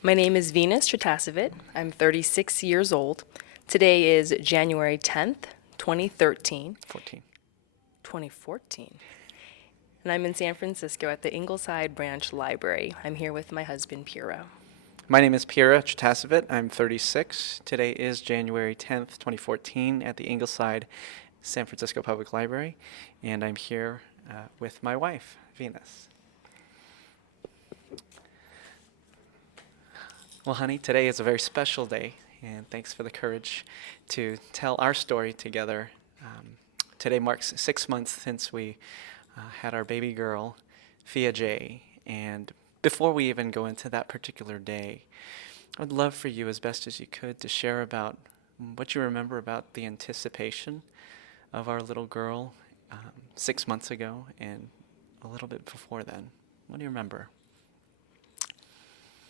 My name is Venus Tritasavit. I'm 36 years old. Today is January 10th, 2013, 14. 2014. And I'm in San Francisco at the Ingleside Branch Library. I'm here with my husband, Pira. My name is Pira Tritasavit. I'm 36. Today is January 10th, 2014, at the Ingleside San Francisco Public Library, and I'm here with my wife, Venus. Well, honey, today is a very special day, and thanks for the courage to tell our story together. Today marks 6 months since we had our baby girl, Via Jaye, and before we even go into that particular day, I would love for you, as best as you could, to share about what you remember about the anticipation of our little girl 6 months ago and a little bit before then. What do you remember?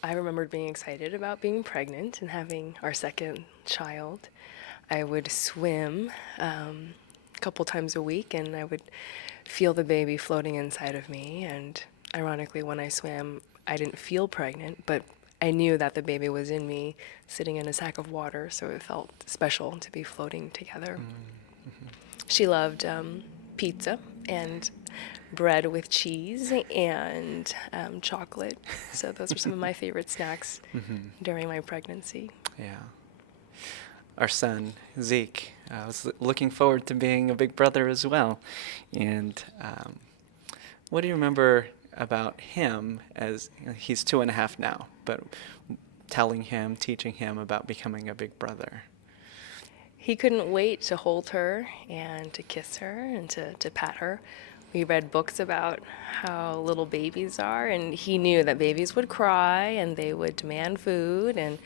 I remembered being excited about being pregnant and having our second child. I would swim a couple times a week, and I would feel the baby floating inside of me. And ironically, when I swam, I didn't feel pregnant, but I knew that the baby was in me, sitting in a sack of water, so it felt special to be floating together. Mm-hmm. She loved pizza and bread with cheese and chocolate. So those were some of my favorite snacks during my pregnancy. Yeah. Our son, Zeke, was looking forward to being a big brother as well. And what do you remember about him as he's 2.5 now, but telling him, teaching him about becoming a big brother? He couldn't wait to hold her and to kiss her and to pat her. We read books about how little babies are, and he knew that babies would cry and they would demand food and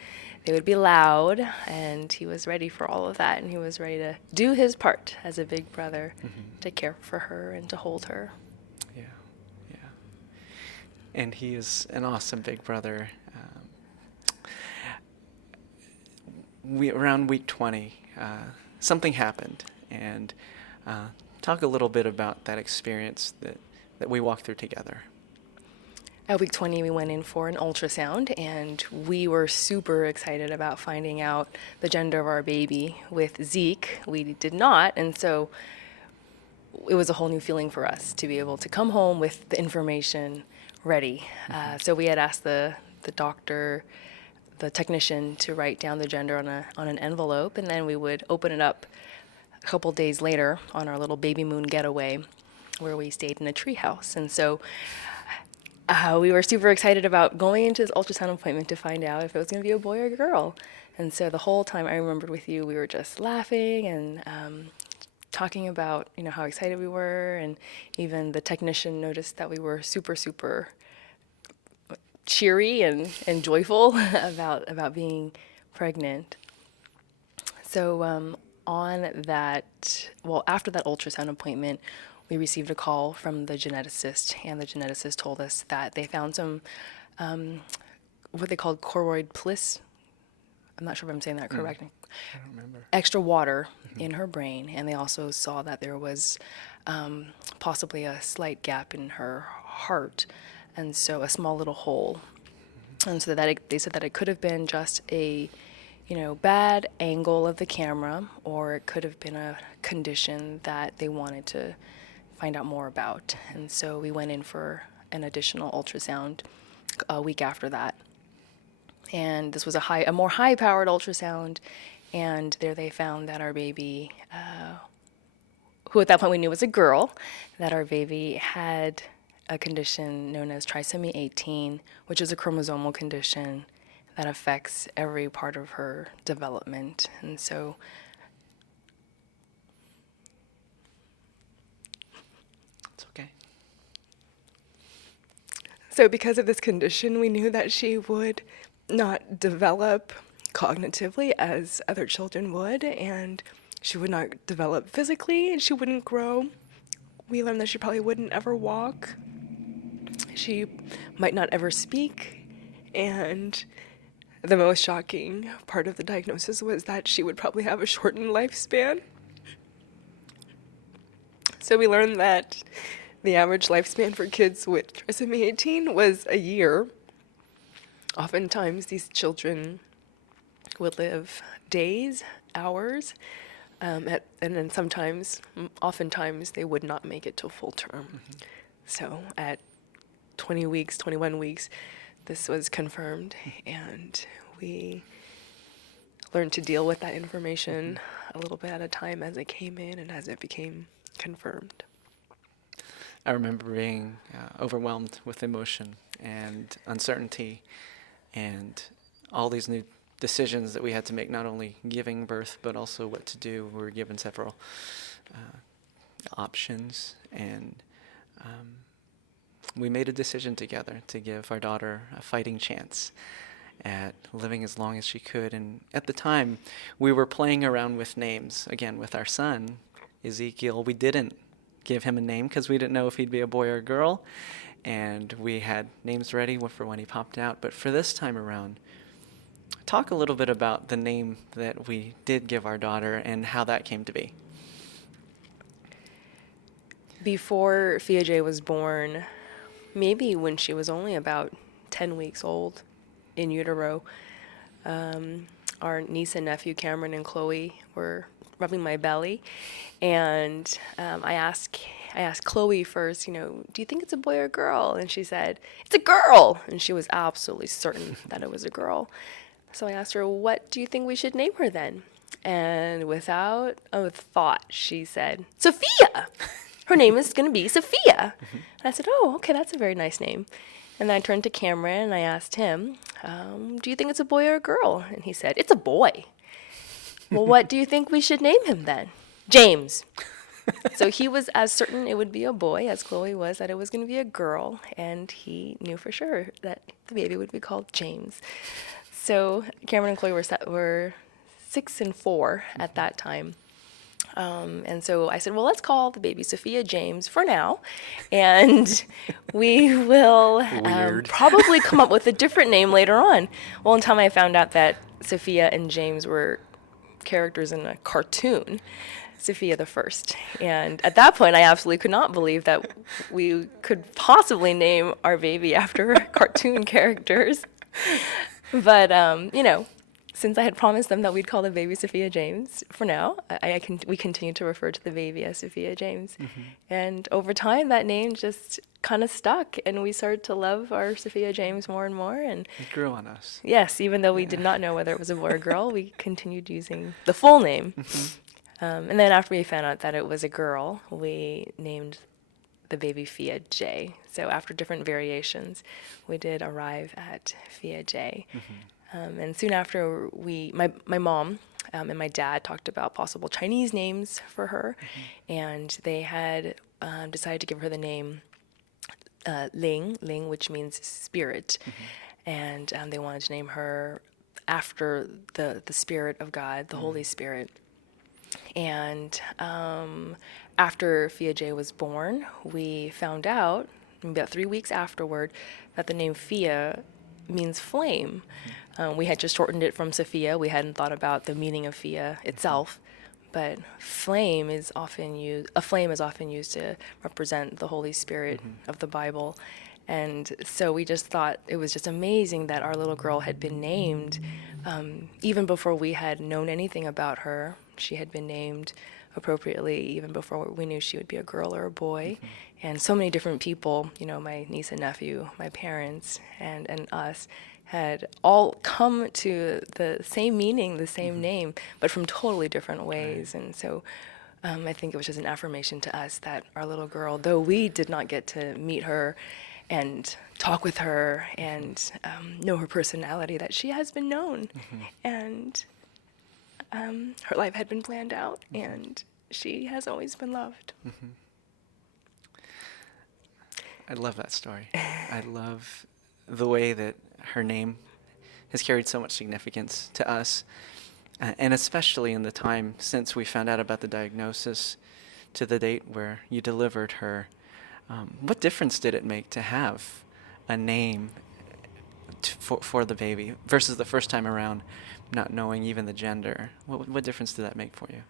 they would be loud, and he was ready for all of that, and he was ready to do his part as a big brother to care for her and to hold her. Yeah, yeah. And he is an awesome big brother. Around week 20, something happened, and talk a little bit about that experience that we walked through together. At week 20, we went in for an ultrasound, and we were super excited about finding out the gender of our baby. With Zeke, we did not, and so it was a whole new feeling for us to be able to come home with the information ready. So we had asked the doctor, the technician, to write down the gender on an envelope, and then we would open it up a couple days later on our little baby moon getaway, where we stayed in a treehouse. And so we were super excited about going into this ultrasound appointment to find out if it was going to be a boy or a girl. And so the whole time I remembered with you, we were just laughing and talking about, how excited we were. And even the technician noticed that we were super, super cheery and joyful about being pregnant. So after that ultrasound appointment, we received a call from the geneticist, and the geneticist told us that they found some what they called choroid bliss. I'm not sure if I'm saying that correct. I don't remember. Extra water in her brain, and they also saw that there was possibly a slight gap in her heart, and so a small little hole. And so they said that it could have been just a bad angle of the camera, or it could have been a condition that they wanted to find out more about. And so we went in for an additional ultrasound a week after that. And this was a more high-powered ultrasound, and there they found that our baby, who at that point we knew was a girl, that our baby had a condition known as trisomy 18, which is a chromosomal condition that affects every part of her development. And so It's okay. So because of this condition, we knew that she would not develop cognitively as other children would, and she would not develop physically, and she wouldn't grow. We learned that she probably wouldn't ever walk. She might not ever speak, and the most shocking part of the diagnosis was that she would probably have a shortened lifespan. So we learned that the average lifespan for kids with trisomy 18 was a year. Oftentimes, these children would live days, hours, and then oftentimes, they would not make it to full term. So at 20 weeks, 21 weeks, this was confirmed, and we learned to deal with that information a little bit at a time as it came in and as it became confirmed. I remember being overwhelmed with emotion and uncertainty and all these new decisions that we had to make, not only giving birth, but also what to do. We were given several options, and we made a decision together to give our daughter a fighting chance at living as long as she could. And at the time, we were playing around with names. Again, with our son, Ezekiel, we didn't give him a name because we didn't know if he'd be a boy or a girl. And we had names ready for when he popped out. But for this time around, talk a little bit about the name that we did give our daughter and how that came to be. Before Via Jaye was born, maybe when she was only about 10 weeks old in utero, our niece and nephew, Cameron and Chloe, were rubbing my belly. And I asked Chloe first, do you think it's a boy or a girl? And she said, it's a girl. And she was absolutely certain that it was a girl. So I asked her, what do you think we should name her then? And without a thought, she said, Sophia. Her name is going to be Sophia. And I said, oh, okay, that's a very nice name. And then I turned to Cameron and I asked him, do you think it's a boy or a girl? And he said, it's a boy. Well, what do you think we should name him then? James. So he was as certain it would be a boy as Chloe was that it was going to be a girl. And he knew for sure that the baby would be called James. So Cameron and Chloe were 6 and 4 at that time. And so I said, well, let's call the baby Sophia James for now, and we will probably come up with a different name later on. Well, until I found out that Sophia and James were characters in a cartoon, Sophia the First. And at that point, I absolutely could not believe that we could possibly name our baby after cartoon characters. But, since I had promised them that we'd call the baby Sophia James, for now, we continue to refer to the baby as Sophia James. And over time, that name just kind of stuck, and we started to love our Sophia James more and more. And it grew on us. Yes, even though we did not know whether it was a boy or girl, we continued using the full name. And then after we found out that it was a girl, we named the baby Via Jaye. So after different variations, we did arrive at Via Jaye. And soon after, my mom and my dad talked about possible Chinese names for her, and they had decided to give her the name Ling, which means spirit, and they wanted to name her after the Spirit of God, the Holy Spirit. And after Via Jaye was born, we found out, about 3 weeks afterward, that the name Via means flame. We had just shortened it from Sophia. We hadn't thought about the meaning of Via itself, but a flame is often used to represent the Holy Spirit of the Bible. And so we just thought it was just amazing that our little girl had been named, even before we had known anything about her. She had been named appropriately even before we knew she would be a girl or a boy. And so many different people, my niece and nephew, my parents, and us, had all come to the same meaning, the same name, but from totally different ways. And so I think it was just an affirmation to us that our little girl, though we did not get to meet her and talk with her and know her personality, that she has been known. And her life had been planned out, and she has always been loved. I love that story. I love the way that her name has carried so much significance to us, and especially in the time since we found out about the diagnosis to the date where you delivered her. What difference did it make to have a name for the baby versus the first time around not knowing even the gender? What difference did that make for you?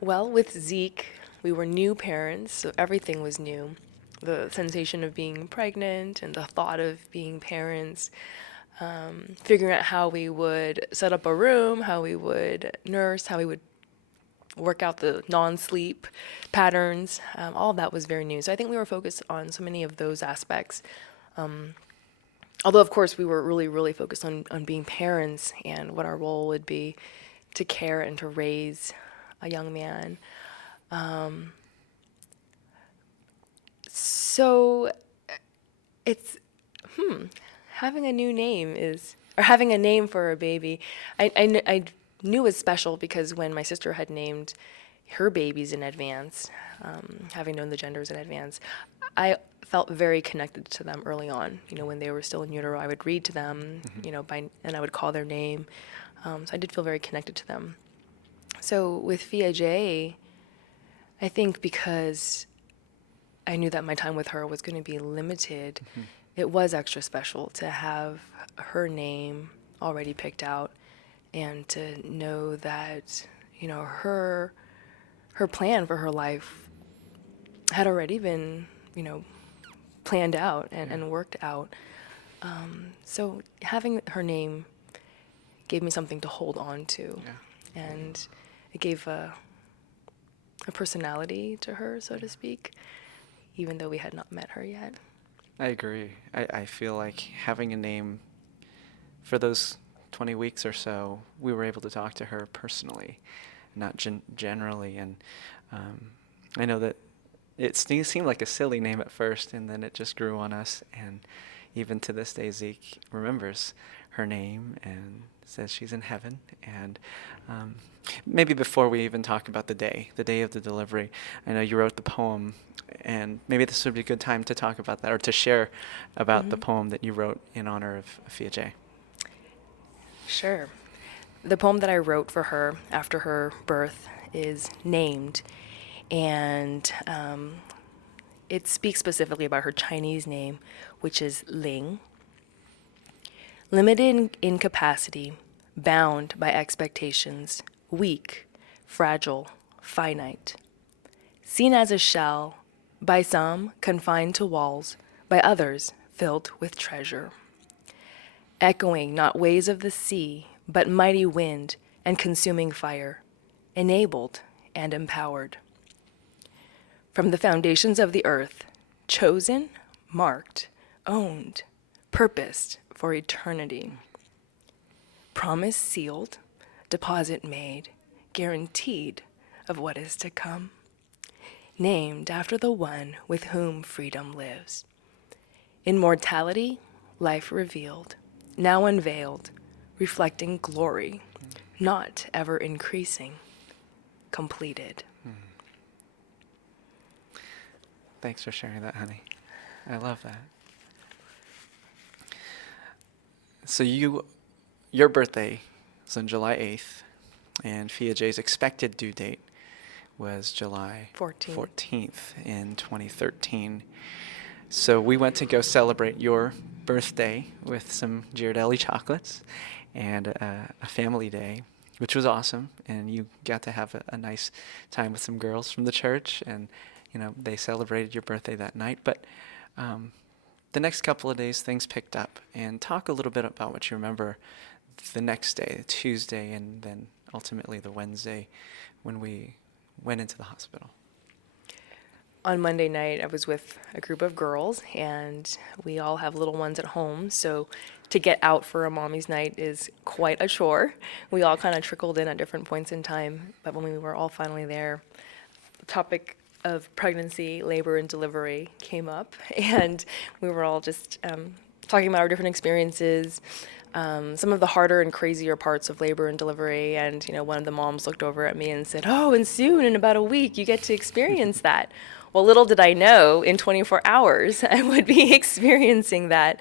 Well, with Zeke, we were new parents, so everything was new. the sensation of being pregnant and the thought of being parents, figuring out how we would set up a room, how we would nurse, how we would work out the non-sleep patterns. All of that was very new. So I think we were focused on so many of those aspects. Although, of course, we were really, really focused on being parents and what our role would be to care and to raise a young man. So it's, having a new name is, or having a name for a baby, I knew it was special because when my sister had named her babies in advance, having known the genders in advance, I felt very connected to them early on. You know, when they were still in utero, I would read to them, and I would call their name. So I did feel very connected to them. So with Via Jaye, I think because I knew that my time with her was going to be limited, it was extra special to have her name already picked out and to know that, her plan for her life had already been, planned out and worked out. So having her name gave me something to hold on to. Yeah. And it gave a personality to her, so to speak, even though we had not met her yet. I agree. I feel like having a name for those 20 weeks or so, we were able to talk to her personally, not generally. And I know that it seemed like a silly name at first, and then it just grew on us. And even to this day, Zeke remembers her name and says she's in heaven. And maybe before we even talk about the day of the delivery, I know you wrote the poem, and maybe this would be a good time to talk about that or to share about the poem that you wrote in honor of Via Jaye. Sure. The poem that I wrote for her after her birth is named, and it speaks specifically about her Chinese name, which is Ling. Limited in capacity, bound by expectations, weak, fragile, finite. Seen as a shell, by some confined to walls, by others filled with treasure. Echoing not waves of the sea, but mighty wind and consuming fire, enabled and empowered. From the foundations of the earth, chosen, marked, owned, purposed for eternity. Promise sealed, deposit made, guaranteed of what is to come. Named after the one with whom freedom lives. Immortality, life revealed, now unveiled, reflecting glory, not ever increasing, completed. Thanks for sharing that, honey. I love that. So your birthday was on July 8th, and Via Jaye's expected due date was July 14th in 2013. So we went to go celebrate your birthday with some Ghirardelli chocolates and a family day, which was awesome. And you got to have a nice time with some girls from the church, and they celebrated your birthday that night. But the next couple of days, things picked up. And talk a little bit about what you remember the next day, the Tuesday, and then ultimately the Wednesday when we went into the hospital. On Monday night, I was with a group of girls, and we all have little ones at home, so to get out for a mommy's night is quite a chore. We all kind of trickled in at different points in time, but when we were all finally there, the topic of pregnancy, labor, and delivery came up, and we were all just talking about our different experiences, some of the harder and crazier parts of labor and delivery. And one of the moms looked over at me and said, "Oh, and soon, in about a week, you get to experience that." Well, little did I know, in 24 hours, I would be experiencing that.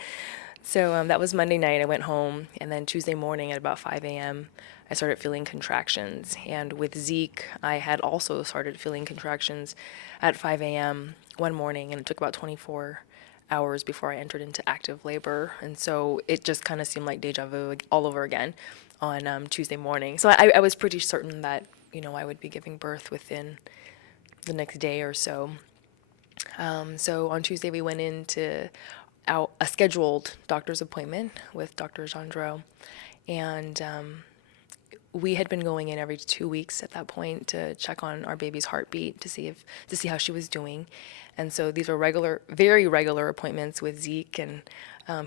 So that was Monday night. I went home, and then Tuesday morning at about 5 a.m., I started feeling contractions. And with Zeke, I had also started feeling contractions at 5 a.m. one morning, and it took about 24 hours before I entered into active labor. And so it just kind of seemed like deja vu all over again on Tuesday morning. So I was pretty certain that, I would be giving birth within the next day or so. So on Tuesday, we went into a scheduled doctor's appointment with Dr. Gendreau. And we had been going in every 2 weeks at that point to check on our baby's heartbeat to see how she was doing. And so these were regular, very regular appointments with Zeke, and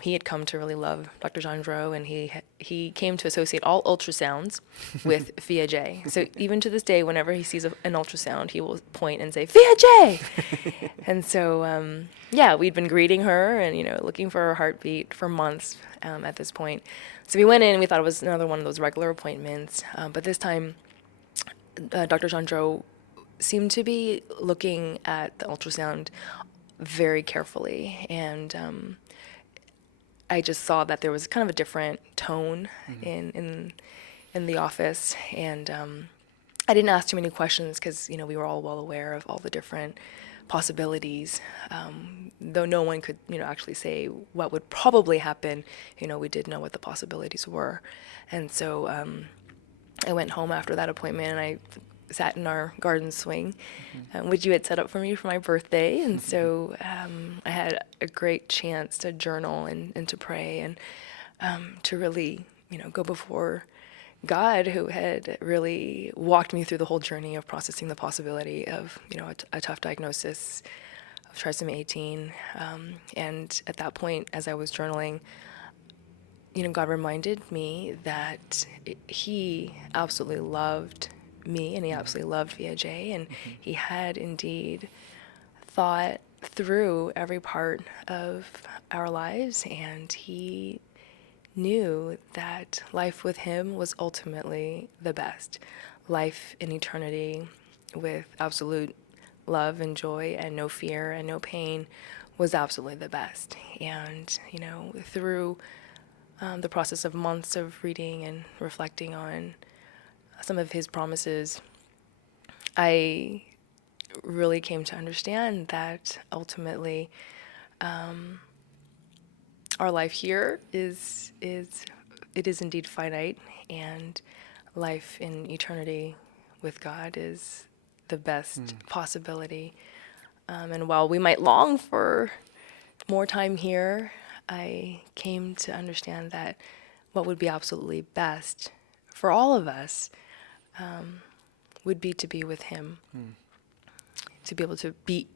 he had come to really love Dr. Gendreau, and he came to associate all ultrasounds with Via Jaye. So even to this day, whenever he sees an ultrasound, he will point and say Via Jaye. And so yeah, we'd been greeting her and looking for her heartbeat for months at this point. So we went in and we thought it was another one of those regular appointments, but this time Dr. Gendreau seemed to be looking at the ultrasound very carefully, and I just saw that there was kind of a different tone in the office, and I didn't ask too many questions because we were all well aware of all the different possibilities, though no one could actually say what would probably happen. We did know what the possibilities were, and so I went home after that appointment and I sat in our garden swing, which you had set up for me for my birthday. And so I had a great chance to journal and to pray and to really, go before God, who had really walked me through the whole journey of processing the possibility of, a tough diagnosis of trisomy 18. And at that point, as I was journaling, God reminded me that he absolutely loved me and he absolutely loved Via Jaye, and he had indeed thought through every part of our lives, and he knew that life with him was ultimately the best. Life in eternity with absolute love and joy and no fear and no pain was absolutely the best. And, through the process of months of reading and reflecting on some of his promises, I really came to understand that ultimately our life here is indeed finite, and life in eternity with God is the best possibility. And while we might long for more time here, I came to understand that what would be absolutely best for all of us would be to be with him, to be able to be,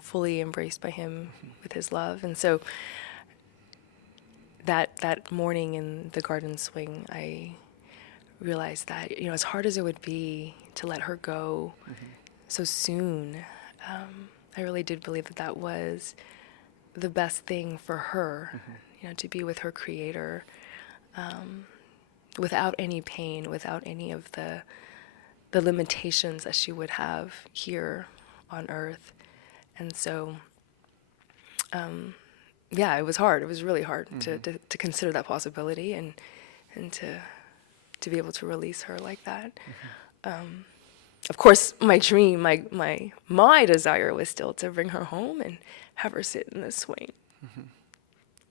fully embraced by him with his love. And so that morning in the garden swing, I realized that, as hard as it would be to let her go so soon, I really did believe that was the best thing for her, to be with her creator, without any pain, without any of the limitations that she would have here on earth. And so, yeah, it was hard. It was really hard to consider that possibility and to be able to release her like that. Of course, my dream, my desire was still to bring her home and have her sit in the swing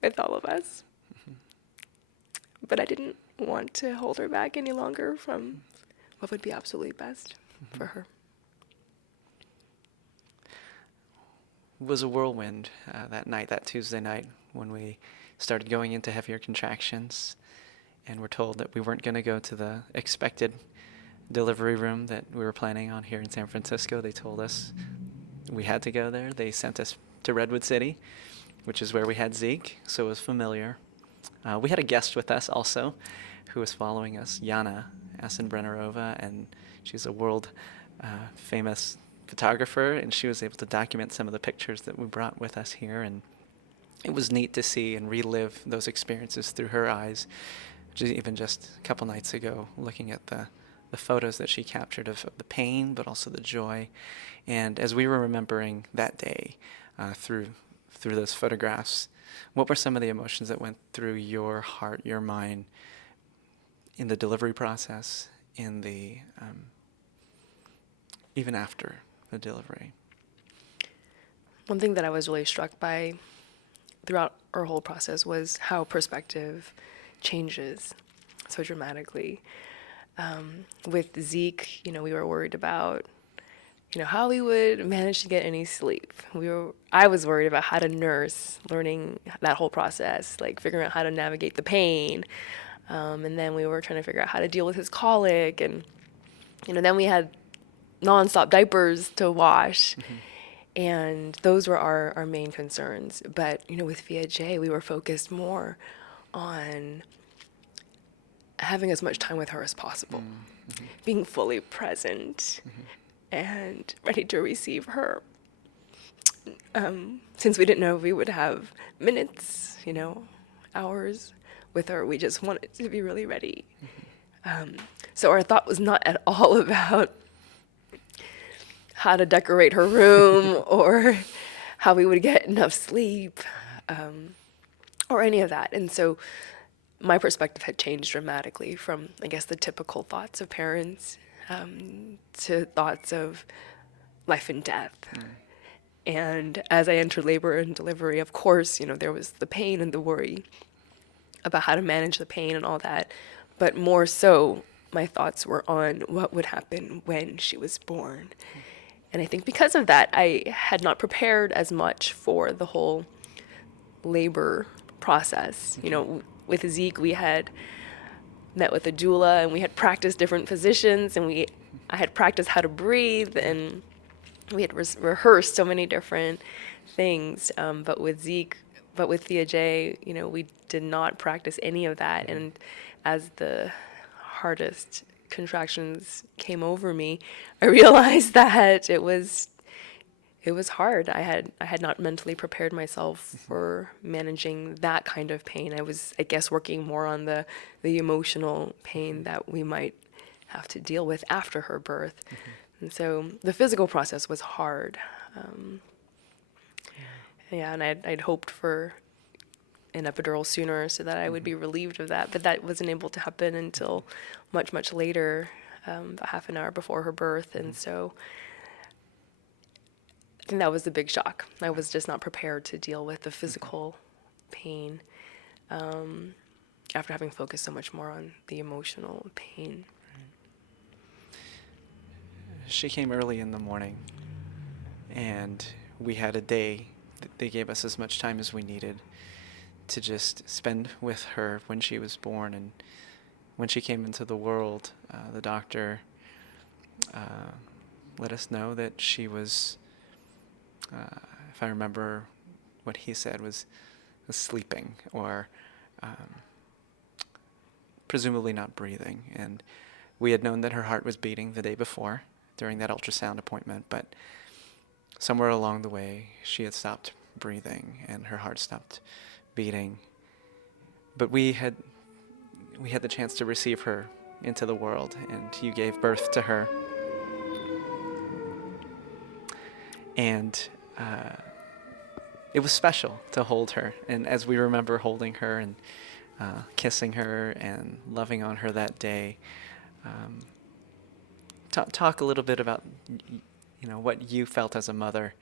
with all of us. But I didn't want to hold her back any longer from what would be absolutely best for her. It was a whirlwind that night, that Tuesday night, when we started going into heavier contractions and were told that we weren't going to go to the expected delivery room that we were planning on here in San Francisco. They told us we had to go there. They sent us to Redwood City, which is where we had Zeke, so it was familiar. We had a guest with us also who was following us, Jana Asenbrennerova, and she's a world famous photographer, and she was able to document some of the pictures that we brought with us here, and it was neat to see and relive those experiences through her eyes. Even just a couple nights ago, looking at the photos that she captured of the pain, but also the joy. And as we were remembering that day through those photographs, what were some of the emotions that went through your heart, your mind, in the delivery process, in the even after the delivery? One thing that I was really struck by throughout our whole process was how perspective changes so dramatically. With Zeke, we were worried about, how we would manage to get any sleep. I was worried about how to nurse, learning that whole process, like figuring out how to navigate the pain. And then we were trying to figure out how to deal with his colic. And, then we had nonstop diapers to wash. And those were our main concerns. But, with Via Jaye, we were focused more on having as much time with her as possible, being fully present and ready to receive her. Since we didn't know if we would have minutes, hours with her, we just wanted to be really ready. So our thought was not at all about how to decorate her room or how we would get enough sleep, or any of that. And so my perspective had changed dramatically from, I guess, the typical thoughts of parents, to thoughts of life and death. And as I entered labor and delivery, of course, there was the pain and the worry about how to manage the pain and all that. But more so, my thoughts were on what would happen when she was born. And I think because of that, I had not prepared as much for the whole labor process. With Zeke, we had met with a doula and we had practiced different positions, and I had practiced how to breathe, and we had rehearsed so many different things. But with Via Jaye, we did not practice any of that. And as the hardest contractions came over me, I realized that it was hard. I had not mentally prepared myself for managing that kind of pain. I was, I guess, working more on the emotional pain that we might have to deal with after her birth. And so the physical process was hard. And I'd hoped for an epidural sooner so that I would be relieved of that, but that wasn't able to happen until much, much later, about half an hour before her birth. And so I think that was the big shock. I was just not prepared to deal with the physical pain, after having focused so much more on the emotional pain. She came early in the morning, and we had a day. They gave us as much time as we needed to just spend with her when she was born. And when she came into the world, the doctor let us know that she was, if I remember what he said, was sleeping, or presumably not breathing. And we had known that her heart was beating the day before during that ultrasound appointment, but somewhere along the way she had stopped breathing and her heart stopped beating. But we had the chance to receive her into the world, and you gave birth to her. And it was special to hold her. And as we remember holding her and kissing her and loving on her that day, talk a little bit about what you felt as a mother,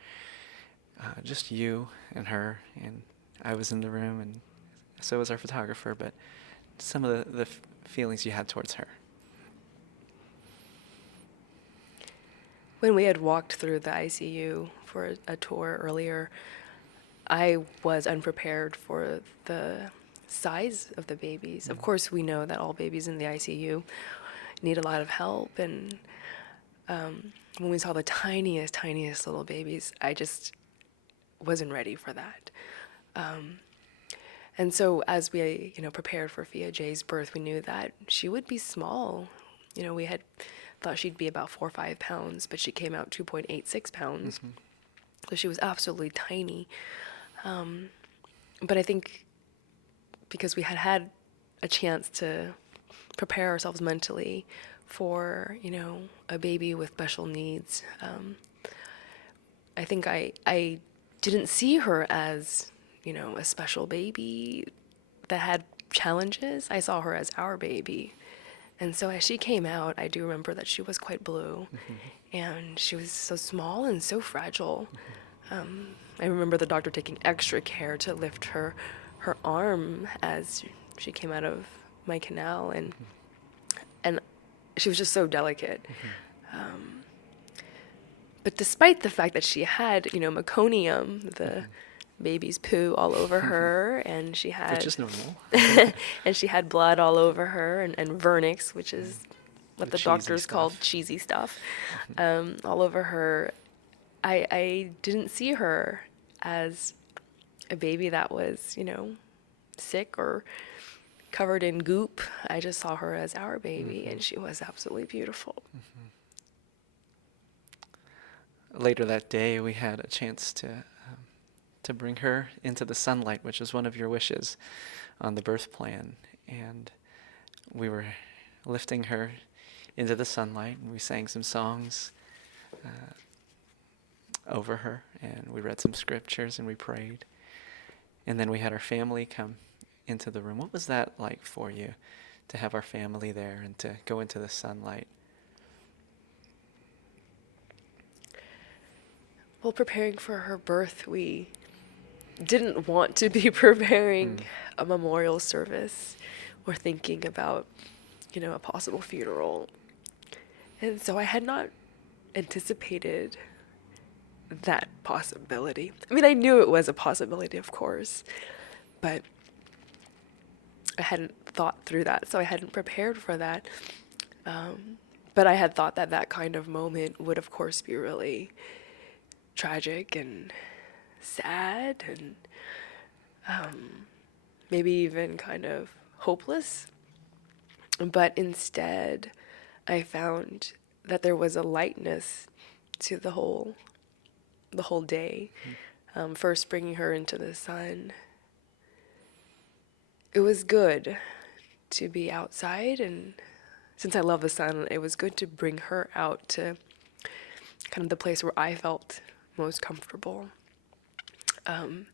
just you and her. And I was in the room, and so was our photographer, but some of the feelings you had towards her. When we had walked through the ICU for a tour earlier, I was unprepared for the size of the babies. Of course, we know that all babies in the ICU need a lot of help, and when we saw the tiniest little babies, I just wasn't ready for that. And so as we, prepared for Via Jaye's birth, we knew that she would be small. We had thought she'd be about 4 or 5 pounds, but she came out 2.86 pounds. So she was absolutely tiny. But I think because we had a chance to prepare ourselves mentally for, a baby with special needs, I think I didn't see her as, a special baby that had challenges. I saw her as our baby. And so as she came out, I do remember that she was quite blue, and she was so small and so fragile. I remember the doctor taking extra care to lift her arm as she came out of my canal, and she was just so delicate. But despite the fact that she had, meconium, the baby's poo all over her, and she Which had is normal. and she had blood all over her, and vernix, which is what The the cheesy doctors called stuff. cheesy stuff, all over her. I didn't see her as a baby that was, sick or covered in goop. I just saw her as our baby, and she was absolutely beautiful. Later that day, we had a chance to bring her into the sunlight, which is one of your wishes on the birth plan. And we were lifting her into the sunlight, and we sang some songs over her, and we read some scriptures, and we prayed. And then we had our family come into the room. What was that like for you, to have our family there and to go into the sunlight? Well, preparing for her birth, we didn't want to be preparing a memorial service or thinking about, a possible funeral. And so I had not anticipated that possibility. I mean, I knew it was a possibility, of course, but I hadn't thought through that, so I hadn't prepared for that. But I had thought that that kind of moment would, of course, be really tragic and sad and maybe even kind of hopeless. But instead, I found that there was a lightness to the whole day. First, bringing her into the sun. It was good to be outside, and since I love the sun, it was good to bring her out to kind of the place where I felt most comfortable. And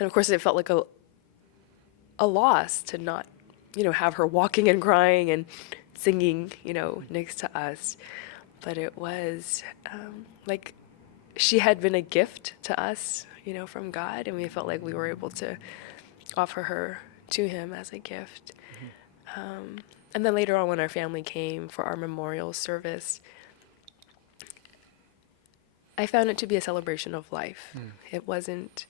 of course, it felt like a loss to not, have her walking and crying and singing, next to us. But it was like she had been a gift to us, from God, and we felt like we were able to offer her to him as a gift. And then later on, when our family came for our memorial service, I found it to be a celebration of life. It wasn't,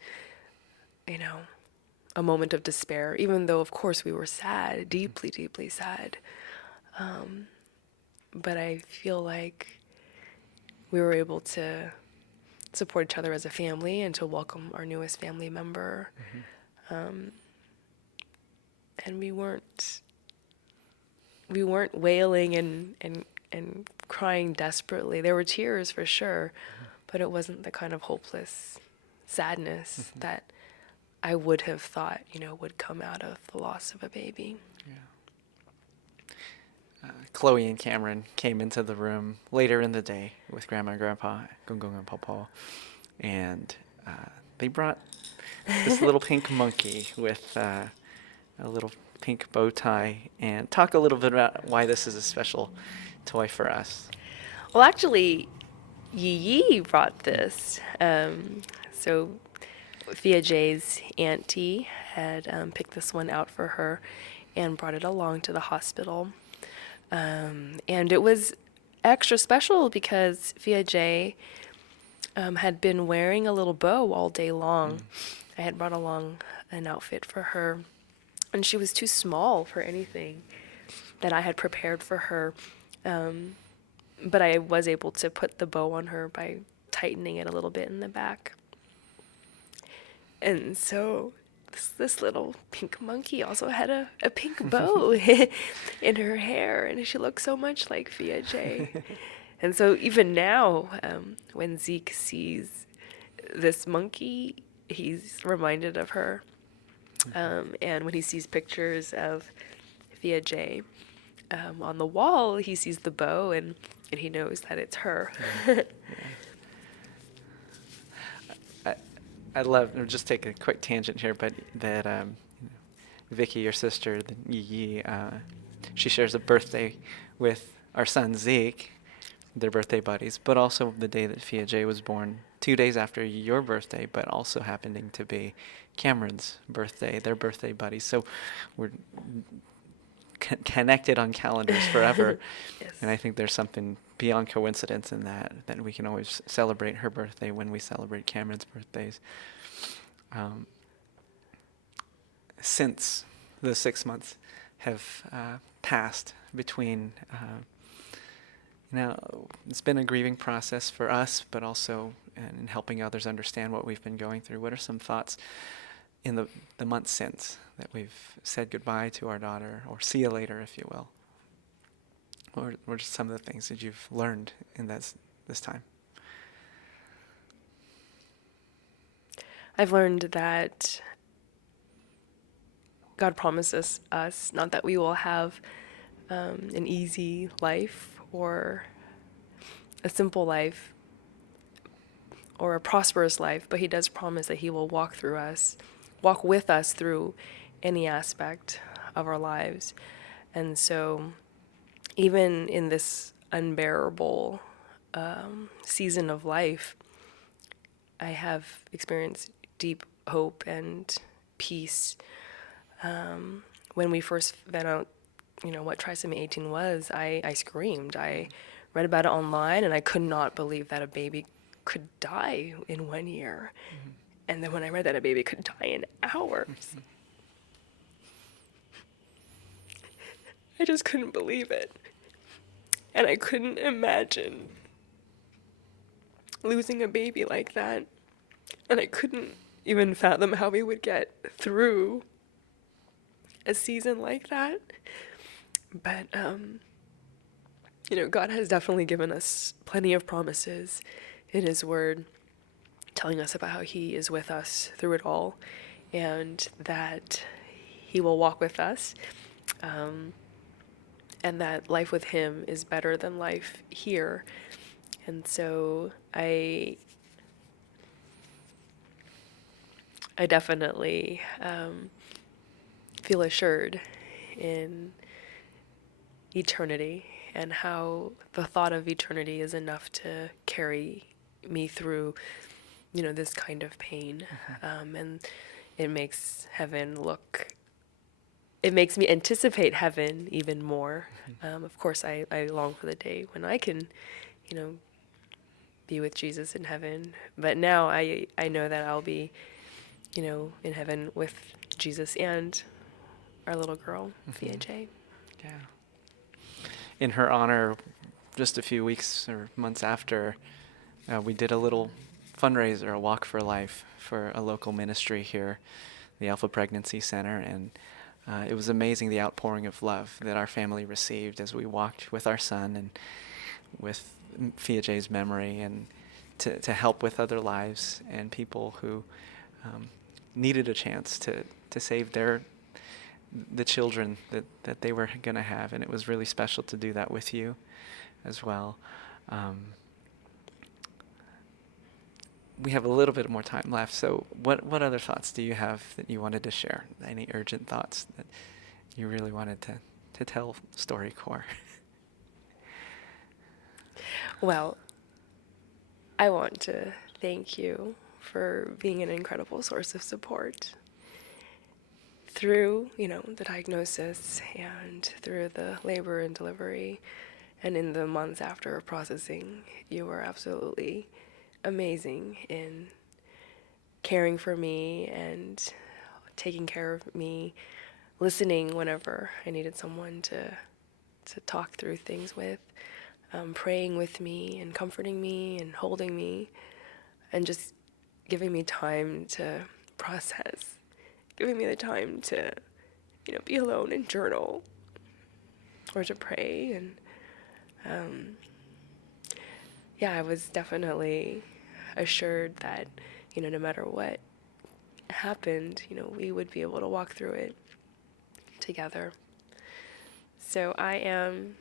a moment of despair, even though, of course, we were sad, deeply, deeply sad. But I feel like we were able to support each other as a family and to welcome our newest family member. And we weren't wailing and crying desperately. There were tears for sure, but it wasn't the kind of hopeless sadness that I would have thought, would come out of the loss of a baby. Chloe and Cameron came into the room later in the day with Grandma and Grandpa, Gung and Pawpaw, and they brought this little pink monkey with a little pink bow tie. And talk a little bit about why this is a special toy for us. Well, actually, Yi brought this. So Via Jaye's auntie had picked this one out for her and brought it along to the hospital. And it was extra special because Via Jaye had been wearing a little bow all day long. I had brought along an outfit for her, and she was too small for anything that I had prepared for her. But I was able to put the bow on her by tightening it a little bit in the back. And so this little pink monkey also had a pink bow in her hair, and she looked so much like Via Jaye. And so even now, when Zeke sees this monkey, he's reminded of her. And when he sees pictures of Via Jaye on the wall, he sees the bow, and he knows that it's her. I love, I'll just take a quick tangent here, but that Vicky, your sister, Yi, she shares a birthday with our son Zeke, their birthday buddies, but also the day that Via Jaye was born, 2 days after your birthday, but also happening to be Cameron's birthday, their birthday buddies. So we're connected on calendars forever. Yes. And I think there's something beyond coincidence in that we can always celebrate her birthday when we celebrate Cameron's birthdays. Since the 6 months have passed between, it's been a grieving process for us, but also in helping others understand what we've been going through. What are some thoughts in the months since that we've said goodbye to our daughter, or see you later, if you will? What are just some of the things that you've learned in this time? I've learned that God promises us not that we will have an easy life or a simple life or a prosperous life, but he does promise that he will walk with us through any aspect of our lives. And so even in this unbearable season of life, I have experienced deep hope and peace. When we first found out, what trisomy 18 was, I screamed. I read about it online, and I could not believe that a baby could die in 1 year. Mm-hmm. And then when I read that a baby could die in hours, mm-hmm. I just couldn't believe it. And I couldn't imagine losing a baby like that. And I couldn't even fathom how we would get through a season like that. But, God has definitely given us plenty of promises in his word, telling us about how he is with us through it all, and that he will walk with us, and that life with him is better than life here. And so I definitely feel assured in eternity, and how the thought of eternity is enough to carry me through, this kind of pain. Mm-hmm. And it makes me anticipate heaven even more. Mm-hmm. Of course, I long for the day when I can, be with Jesus in heaven. But now I know that I'll be, in heaven with Jesus and our little girl, mm-hmm. Via Jaye. Yeah. In her honor, just a few weeks or months after, we did a little fundraiser, a Walk for Life, for a local ministry here, the Alpha Pregnancy Center, and it was amazing, the outpouring of love that our family received as we walked with our son and with Via Jaye's memory, and to help with other lives and people who needed a chance to save the children that they were going to have. And it was really special to do that with you as well. We have a little bit more time left, so what other thoughts do you have that you wanted to share? Any urgent thoughts that you really wanted to tell StoryCorps? Well, I want to thank you for being an incredible source of support through, the diagnosis, and through the labor and delivery, and in the months after processing. You were absolutely amazing in caring for me and taking care of me, listening whenever I needed someone to talk through things with, praying with me and comforting me and holding me, and just giving me time to process, giving me the time to, be alone and journal or to pray. And I was definitely assured that, no matter what happened, we would be able to walk through it together. So I am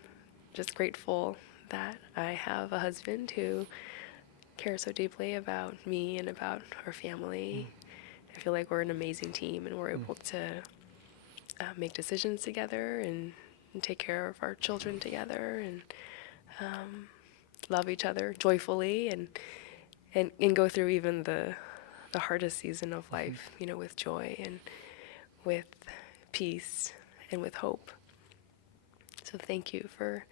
just grateful that I have a husband who cares so deeply about me and about our family. I feel like we're an amazing team, and we're able to make decisions together and take care of our children together, and love each other joyfully, and go through even the hardest season of life, with joy and with peace and with hope. So thank you for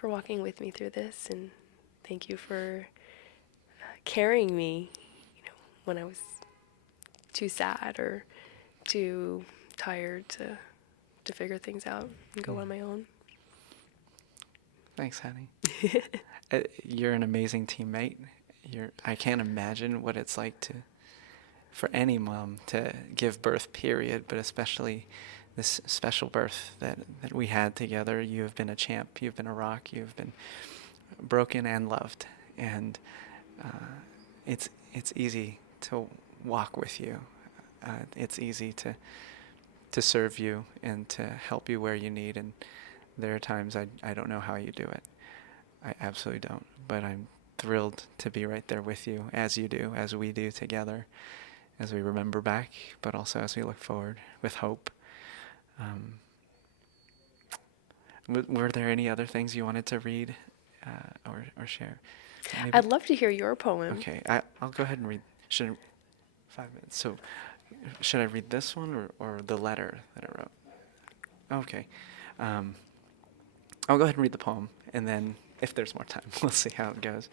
walking with me through this, and thank you for carrying me, when I was too sad or too tired to figure things out and go on my own. Thanks, honey. You're an amazing teammate. I can't imagine what it's like for any mom to give birth, period, but especially this special birth that we had together. You have been a champ. You've been a rock. You've been broken and loved. And it's easy to walk with you. It's easy to serve you and to help you where you need. And there are times I don't know how you do it. I absolutely don't. But I'm thrilled to be right there with you, as you do, as we do together, as we remember back, but also as we look forward with hope. Were there any other things you wanted to read or share? Maybe? I'd love to hear your poem. Okay, I'll go ahead and read. 5 minutes. So, should I read this one or the letter that I wrote? Okay. I'll go ahead and read the poem, and then if there's more time, we'll see how it goes.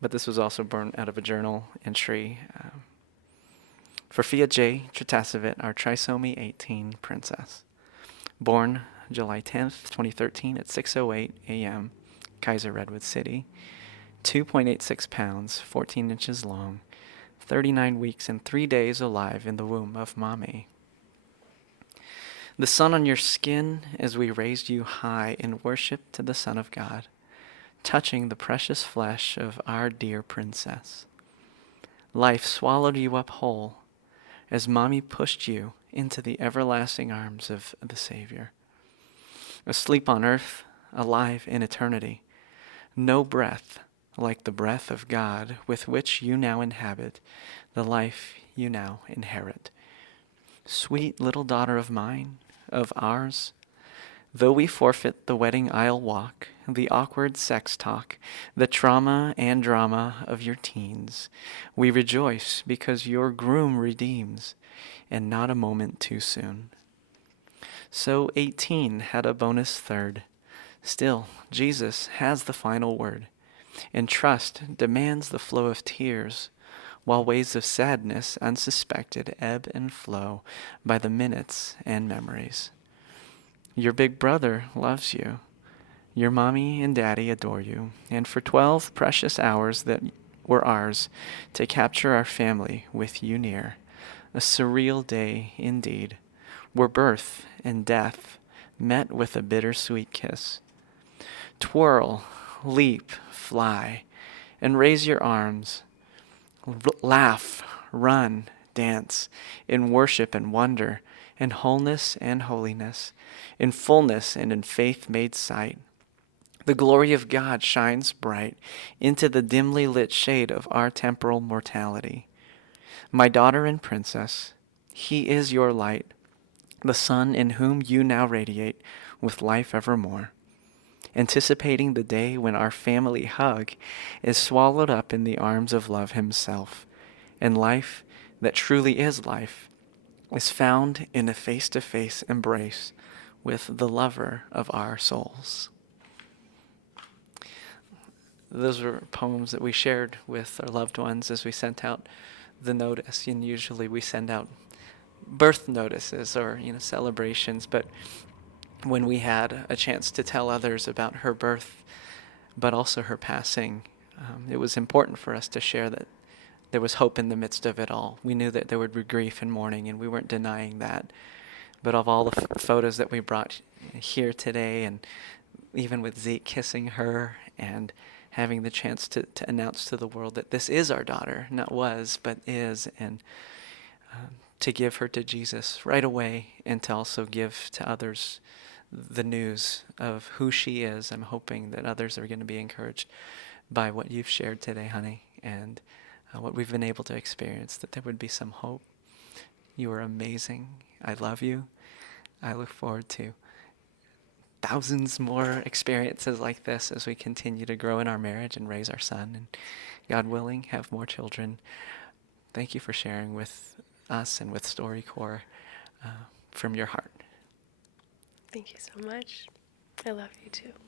But this was also born out of a journal entry. For Via Jaye Tritasavit, our trisomy 18 princess. Born July 10th, 2013 at 6:08 a.m., Kaiser Redwood City. 2.86 pounds, 14 inches long, 39 weeks and 3 days alive in the womb of Mommy. The sun on your skin as we raised you high in worship to the Son of God, touching the precious flesh of our dear princess. Life swallowed you up whole as Mommy pushed you into the everlasting arms of the Savior. Asleep on earth, alive in eternity, no breath like the breath of God with which you now inhabit the life you now inherit. Sweet little daughter of mine, of ours, though we forfeit the wedding aisle walk, the awkward sex talk, the trauma and drama of your teens, we rejoice because your groom redeems, and not a moment too soon. So 18 had a bonus third. Still, Jesus has the final word, and trust demands the flow of tears, while waves of sadness unsuspected ebb and flow by the minutes and memories. Your big brother loves you. Your mommy and daddy adore you, and for 12 precious hours that were ours to capture our family with you near, a surreal day indeed, where birth and death met with a bittersweet kiss. Twirl, leap, fly, and raise your arms. Laugh, run, dance, in worship and wonder, in wholeness and holiness, in fullness and in faith made sight. The glory of God shines bright into the dimly lit shade of our temporal mortality. My daughter and princess, he is your light, the sun in whom you now radiate with life evermore. Anticipating the day when our family hug is swallowed up in the arms of love himself, and life that truly is life is found in a face-to-face embrace with the lover of our souls. Those were poems that we shared with our loved ones as we sent out the notice, and usually we send out birth notices or celebrations, but when we had a chance to tell others about her birth, but also her passing, it was important for us to share that there was hope in the midst of it all. We knew that there would be grief and mourning, and we weren't denying that. But of all the photos that we brought here today, and even with Zeke kissing her and having the chance to announce to the world that this is our daughter, not was, but is, and to give her to Jesus right away, and to also give to others the news of who she is. I'm hoping that others are going to be encouraged by what you've shared today, honey, and what we've been able to experience, that there would be some hope. You are amazing. I love you. I look forward to thousands more experiences like this as we continue to grow in our marriage and raise our son, and God willing, have more children. Thank you for sharing with us and with StoryCorps from your heart. Thank you so much. I love you too.